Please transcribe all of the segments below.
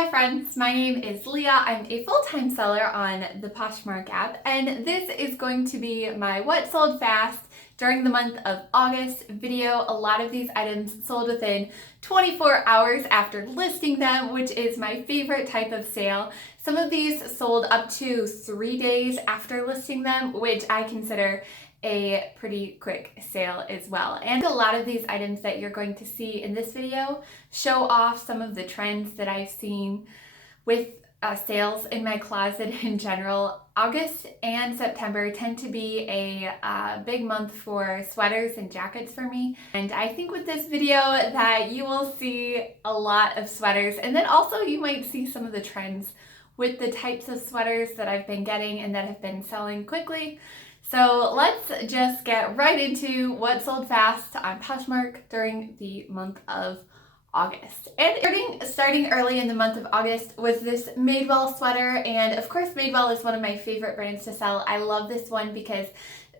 Hi friends, my name is Leah. I'm a full-time seller on the Poshmark app, and this is going to be my what sold fast during the month of August video. A lot of these items sold within 24 hours after listing them, which is my favorite type of sale. Some of these sold up to 3 days after listing them, which I consider a pretty quick sale as well. And a lot of these items that you're going to see in this video show off some of the trends that I've seen with sales in my closet in general. August and September tend to be a big month for sweaters and jackets for me. And I think with this video that you will see a lot of sweaters, and then also you might see some of the trends with the types of sweaters that I've been getting and that have been selling quickly. So let's just get right into what sold fast on Poshmark during the month of August. And starting early in the month of August was this Madewell sweater, and of course Madewell is one of my favorite brands to sell. I love this one because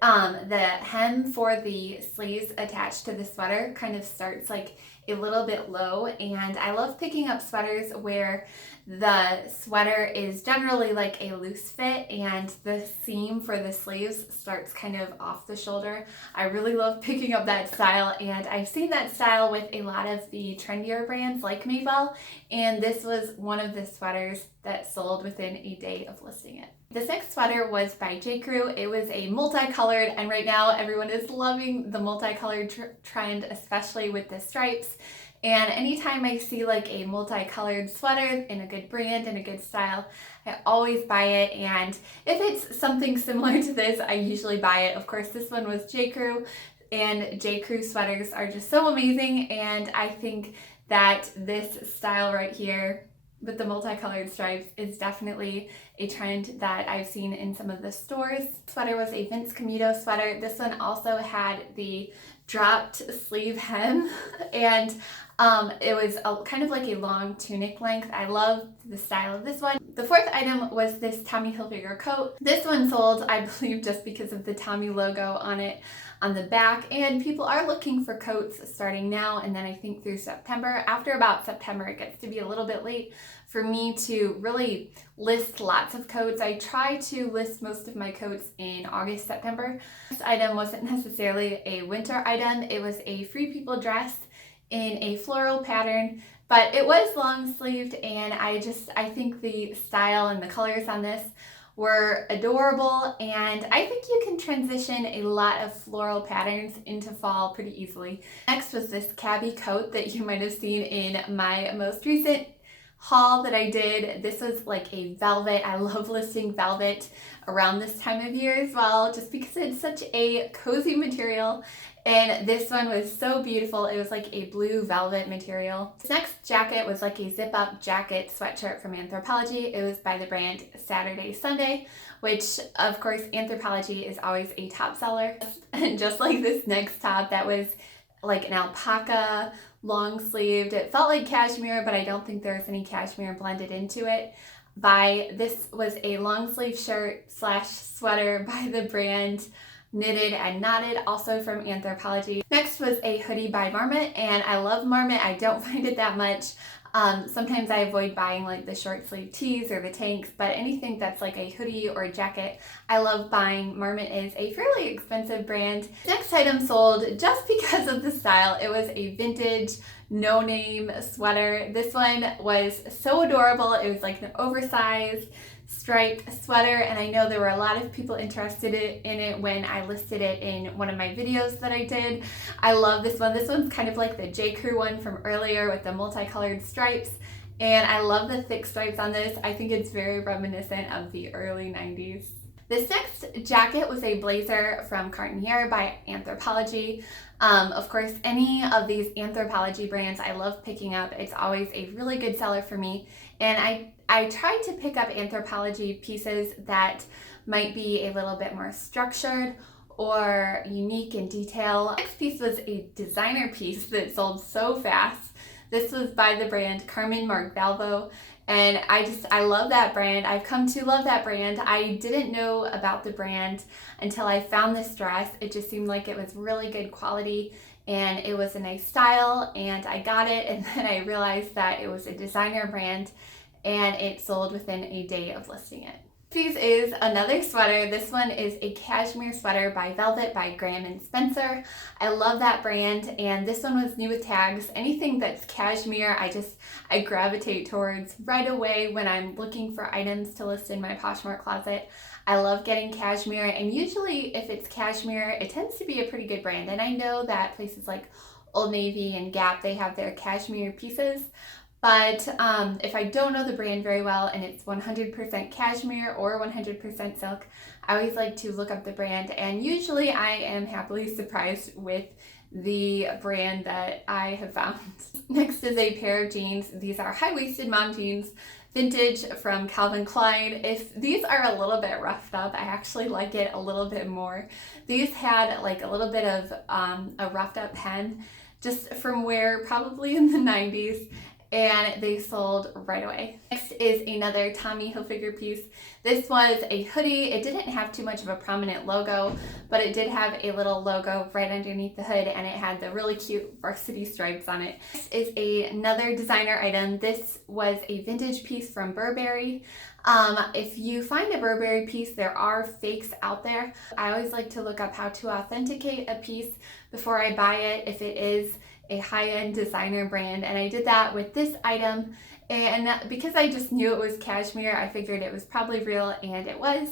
the hem for the sleeves attached to the sweater kind of starts like a little bit low, and I love picking up sweaters where the sweater is generally like a loose fit and the seam for the sleeves starts kind of off the shoulder. I really love picking up that style, and I've seen that style with a lot of the trendier brands like Madewell, and this was one of the sweaters that sold within a day of listing it. This next sweater was by J.Crew. It was a multicolored, and right now everyone is loving the multicolored trend, especially with the stripes. And anytime I see like a multicolored sweater in a good brand and a good style, I always buy it. And if it's something similar to this, I usually buy it. Of course, this one was J.Crew, and J.Crew sweaters are just so amazing. And I think that this style right here with the multicolored stripes is definitely a trend that I've seen in some of the stores. Sweater was a Vince Camuto sweater. This one also had the dropped sleeve hem, and it was kind of like a long tunic length. I love the style of this one. The fourth item was this Tommy Hilfiger coat. This one sold, I believe, just because of the Tommy logo on it on the back, and people are looking for coats starting now and then I think through September. After about September, it gets to be a little bit late for me to really list lots of coats. I try to list most of my coats in August, September. This item wasn't necessarily a winter item. It was a Free People dress in a floral pattern, but it was long sleeved, and I think the style and the colors on this were adorable, and I think you can transition a lot of floral patterns into fall pretty easily. Next was this cabbie coat that you might have seen in my most recent haul that I did. This was like a velvet. I love listing velvet around this time of year as well, just because it's such a cozy material. And this one was so beautiful. It was like a blue velvet material. This next jacket was like a zip-up jacket sweatshirt from Anthropologie. It was by the brand Saturday Sunday, which of course Anthropologie is always a top seller. And just like this next top that was like an alpaca, long sleeved. It felt like cashmere, but I don't think there's any cashmere blended into it. This was a long sleeve shirt slash sweater by the brand Knitted and Knotted, also from Anthropologie. Next was a hoodie by Marmot, and I love Marmot. I don't find it that much. Sometimes I avoid buying like the short sleeve tees or the tanks, but anything that's like a hoodie or a jacket, I love buying. Marmot is a fairly expensive brand. Next item sold just because of the style. It was a vintage no-name sweater. This one was so adorable. It was like an oversized striped sweater, and I know there were a lot of people interested in it when I listed it in one of my videos that I did. I love this one. This one's kind of like the J.Crew one from earlier with the multicolored stripes, and I love the thick stripes on this. I think it's very reminiscent of the early 90s. This next jacket was a blazer from Cartier by Anthropologie. Of course, any of these Anthropologie brands I love picking up. It's always a really good seller for me, and I try to pick up Anthropologie pieces that might be a little bit more structured or unique in detail. Next piece was a designer piece that sold so fast. This was by the brand Carmen Margalvo, and I love that brand. I've come to love that brand. I didn't know about the brand until I found this dress. It just seemed like it was really good quality and it was a nice style, and I got it, and then I realized that it was a designer brand and it sold within a day of listing it. Next is another sweater. This one is a cashmere sweater by Velvet by Graham & Spencer. I love that brand, and this one was new with tags. Anything that's cashmere, I gravitate towards right away when I'm looking for items to list in my Poshmark closet. I love getting cashmere, and usually if it's cashmere, it tends to be a pretty good brand. And I know that places like Old Navy and Gap, they have their cashmere pieces. But if I don't know the brand very well and it's 100% cashmere or 100% silk, I always like to look up the brand, and usually I am happily surprised with the brand that I have found. Next is a pair of jeans. These are high-waisted mom jeans, vintage from Calvin Klein. If these are a little bit roughed up, I actually like it a little bit more. These had like a little bit of a roughed up hem just from wear probably in the 90s. And they sold right away. Next is another Tommy Hilfiger piece. This was a hoodie. It didn't have too much of a prominent logo, but it did have a little logo right underneath the hood, and it had the really cute varsity stripes on it. Next is another designer item. This was a vintage piece from Burberry. If you find a Burberry piece, there are fakes out there. I always like to look up how to authenticate a piece before I buy it if it is a high-end designer brand, and I did that with this item, and because I just knew it was cashmere, I figured it was probably real, and it was.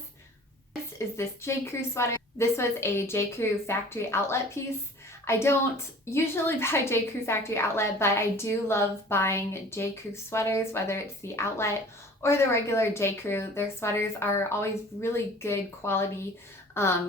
Next is this J. Crew sweater. This was a J. Crew factory outlet piece. I don't usually buy J. Crew factory outlet, but I do love buying J. Crew sweaters, whether it's the outlet or the regular J. Crew. Their sweaters are always really good quality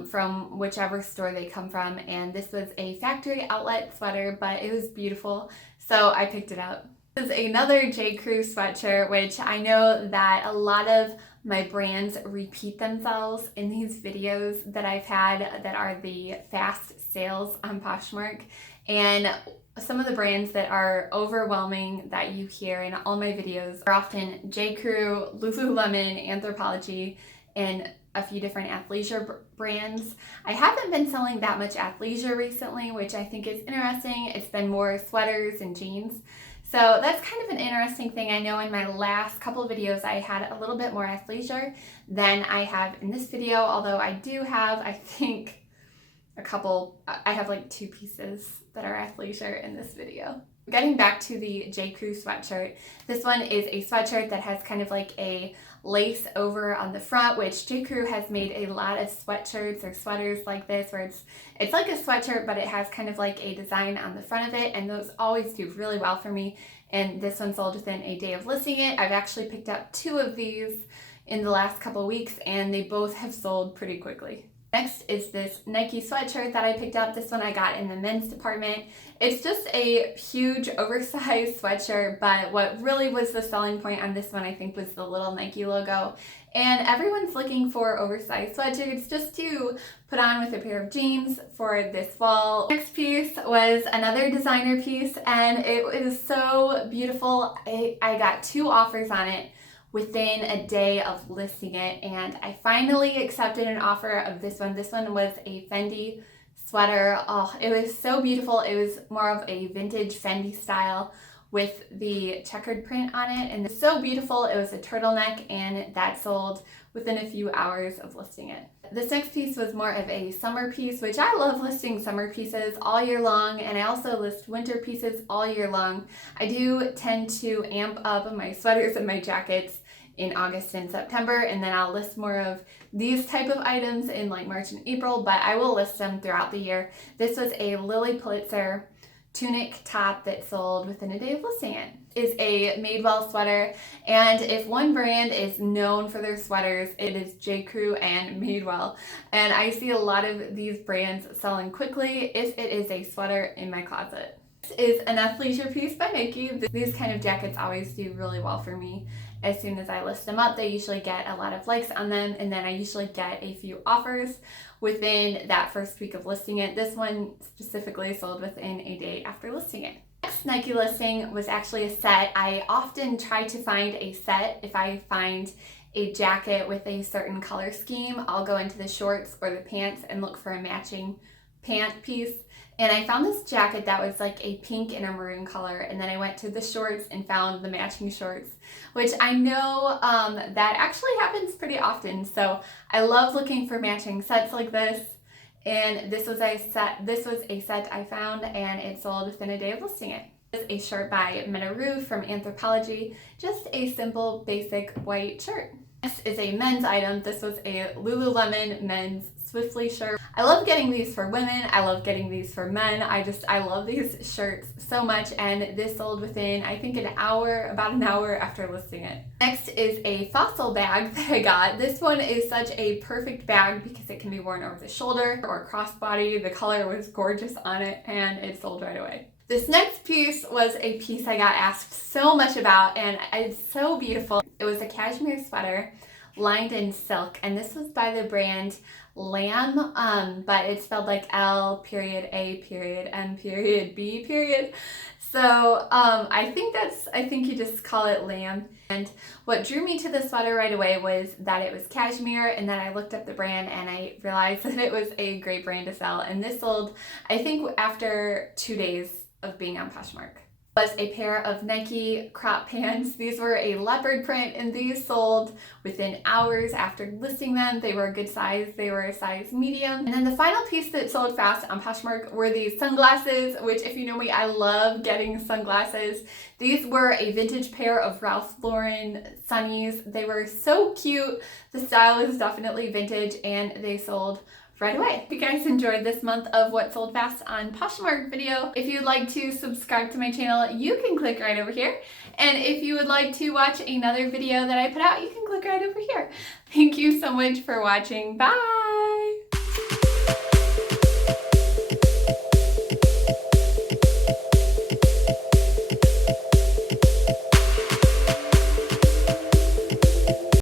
from whichever store they come from, and this was a factory outlet sweater, but it was beautiful, so I picked it up. This is another J. Crew sweatshirt, which I know that a lot of my brands repeat themselves in these videos that I've had that are the fast sales on Poshmark, and some of the brands that are overwhelming that you hear in all my videos are often J. Crew, Lululemon, Anthropologie, and a few different athleisure brands. I haven't been selling that much athleisure recently, which I think is interesting. It's been more sweaters and jeans. So that's kind of an interesting thing. I know in my last couple of videos I had a little bit more athleisure than I have in this video, although I do have, I think, I have like 2 pieces that are athleisure in this video. Getting back to the J. Crew sweatshirt, this one is a sweatshirt that has kind of like a lace over on the front, which J. Crew has made a lot of sweatshirts or sweaters like this where it's like a sweatshirt, but it has kind of like a design on the front of it, and those always do really well for me, and this one sold within a day of listing it. I've actually picked up 2 of these in the last couple of weeks, and they both have sold pretty quickly. Next is this Nike sweatshirt that I picked up. This one I got in the men's department. It's just a huge oversized sweatshirt, but what really was the selling point on this one, I think, was the little Nike logo. And everyone's looking for oversized sweatshirts just to put on with a pair of jeans for this fall. Next piece was another designer piece, and it was so beautiful. I got 2 offers on it within a day of listing it, and I finally accepted an offer of this one. This one was a Fendi sweater. Oh, it was so beautiful. It was more of a vintage Fendi style with the checkered print on it, and it's so beautiful. It was a turtleneck, and that sold within a few hours of listing it. This next piece was more of a summer piece, which I love listing summer pieces all year long, and I also list winter pieces all year long. I do tend to amp up my sweaters and my jackets in August and September, and then I'll list more of these type of items in like March and April, but I will list them throughout the year. This was a Lily Pulitzer tunic top that sold within a day of listing it. Is a Madewell sweater, and if one brand is known for their sweaters, it is J. Crew and Madewell, and I see a lot of these brands selling quickly if it is a sweater in my closet. This is an athleisure piece by Nike. These kind of jackets always do really well for me. As soon as I list them up, they usually get a lot of likes on them, and then I usually get a few offers within that first week of listing it. This one specifically sold within a day after listing it. Next Nike listing was actually a set. I often try to find a set. If I find a jacket with a certain color scheme, I'll go into the shorts or the pants and look for a matching pant piece. And I found this jacket that was like a pink and a maroon color. And then I went to the shorts and found the matching shorts, which I know that actually happens pretty often. So I love looking for matching sets like this. And this was a set I found, and it sold within a day of listing it. This is a shirt by Menaru from Anthropologie, just a simple basic white shirt. This is a men's item. This was a Lululemon men's Swiftly shirt. I love getting these for women. I love getting these for men. I love these shirts so much, and this sold within, I think, about an hour after listing it. Next is a Fossil bag that I got. This one is such a perfect bag because it can be worn over the shoulder or crossbody. The color was gorgeous on it, and it sold right away. This next piece was a piece I got asked so much about, and it's so beautiful. It was a cashmere sweater lined in silk, and this was by the brand Lamb, but it's spelled like L period A period M period B period. So I think you just call it Lamb. And what drew me to the sweater right away was that it was cashmere, and then I looked up the brand and I realized that it was a great brand to sell. And this sold, I think, after 2 days of being on Poshmark. Was a pair of Nike crop pants. These were a leopard print, and these sold within hours after listing them. They were a good size. They were a size medium. And then the final piece that sold fast on Poshmark were these sunglasses, which, if you know me, I love getting sunglasses. These were a vintage pair of Ralph Lauren sunnies. They were so cute. The style is definitely vintage, and they sold right away. If you guys enjoyed this month of what sold fast on Poshmark video, if you'd like to subscribe to my channel, you can click right over here. And if you would like to watch another video that I put out, you can click right over here. Thank you so much for watching. Bye!